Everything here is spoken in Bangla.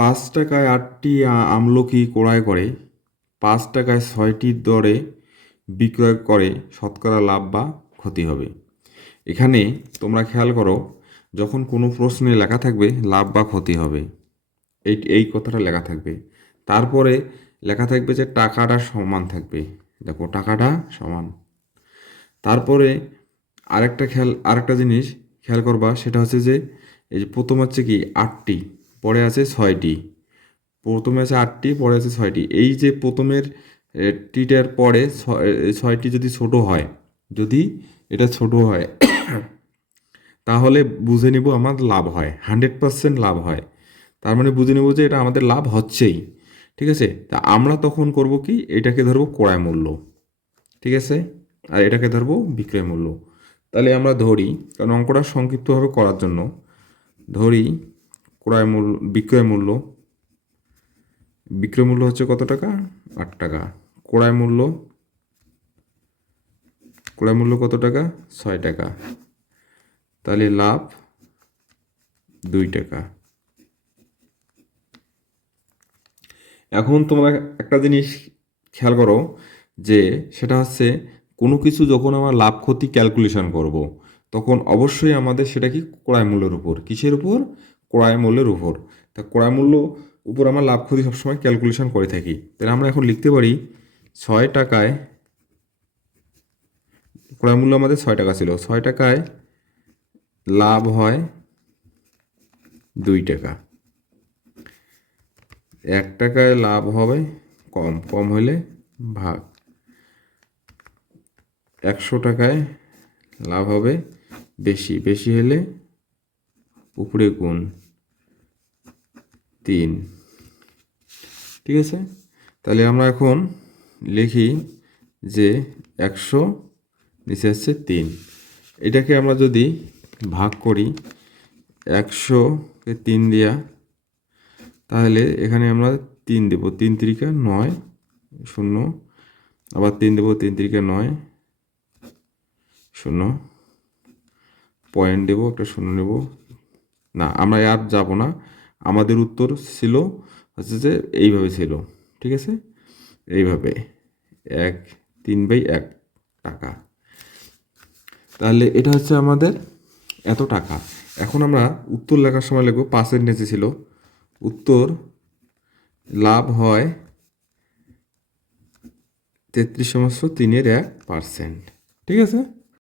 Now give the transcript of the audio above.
পাঁচ টাকায় আটটি আমলকি ক্রয় করে, পাঁচ টাকায় ছয়টির দরে বিক্রয় করে শতকরা লাভ বা ক্ষতি হবে। এখানে তোমরা খেয়াল করো, যখন কোনো প্রশ্নে লেখা থাকবে, লাভ বা ক্ষতি হবে। এই এই কথাটা লেখা থাকবে। তারপরে লেখা থাকবে যে টাকাটা সমান থাকবে। দেখো, টাকাটা সমান। তারপরে আরেকটা খেয়াল, আরেকটা জিনিস খেয়াল করবা, সেটা হচ্ছে যে, এই যে প্রথম হচ্ছে কি, আটটি। পরে আছে ছয়টি। প্রথমে আছে আটটি, পরে আছে ছয়টি। এই যে প্রথমের টিটার পরে ছয়টি যদি ছোট হয়, যদি এটা ছোট হয়, তাহলে বুঝে নিব আমার লাভ হয়, হান্ড্রেড পার্সেন্ট লাভ হয়। তার মানে বুঝে নেব যে এটা আমাদের লাভ হচ্ছেই, ঠিক আছে? তা আমরা তখন করব কি? এটাকে ধরবো ক্রয় মূল্য, ঠিক আছে? আর এটাকে ধরবো বিক্রয় মূল্য। তাহলে আমরা ধরি, কারণ অঙ্কটা সংক্ষিপ্তভাবে করার জন্য, ধরি ক্রয় মূল্য, বিক্রয় মূল্য। বিক্রয় মূল্য হচ্ছে কত টাকা? আট টাকা। ক্রয় মূল্য ক্রয় মূল্য কত টাকা? ছয় টাকা। তাহলে লাভ দুই টাকা। এখন তোমরা একটা জিনিস খেয়াল করো যে সেটা হচ্ছে কোনো কিছু যখন আমরা লাভ ক্ষতি ক্যালকুলেশন করব। তখন অবশ্যই আমাদের সেটা কি? ক্রয় মূল্যের উপর। কিসের উপর? ক্রয় মূল্যের উপর। তা ক্রয় মূল্য উপর আমরা লাভ ক্ষতি সবসময় ক্যালকুলেশন করে থাকি। তাহলে আমরা এখন লিখতে পারি ছয় টাকায়, ক্রয় মূল্য আমাদের ছয় টাকা ছিল। ছয় টাকায় লাভ হয় দুই টাকা। এক টাকায় লাভ হবে কম। কম হলে ভাগ। একশো টাকায় লাভ হবে বেশি। বেশি হলে উপরে গুণ তিন। ঠিক আছে? তাহলে আমরা এখন লিখি যে একশো, নিচে আসছে তিন। এটাকে আমরা যদি ভাগ করি একশোকে তিন দিয়া, তাহলে এখানে আমরা তিন দেব। তিন তিরিকা নয়, শূন্য। আবার তিন দেব, তিন তিরিকা নয়, শূন্য। পয়েন্ট দেবো, একটা শূন্য নেব। না, আমরা আর যাব না। আমাদের উত্তর ছিল হচ্ছে যে এইভাবে ছিল, ঠিক আছে? এইভাবে, এক, তিন বাই এক টাকা। তাহলে এটা হচ্ছে আমাদের এত টাকা। এখন আমরা উত্তর লেখার সময় লিখব পাঁচের নিচে ছিল। উত্তর, লাভ হয় তেত্রিশ সমস্ত তিনের এক পার্সেন্ট ঠিক আছে?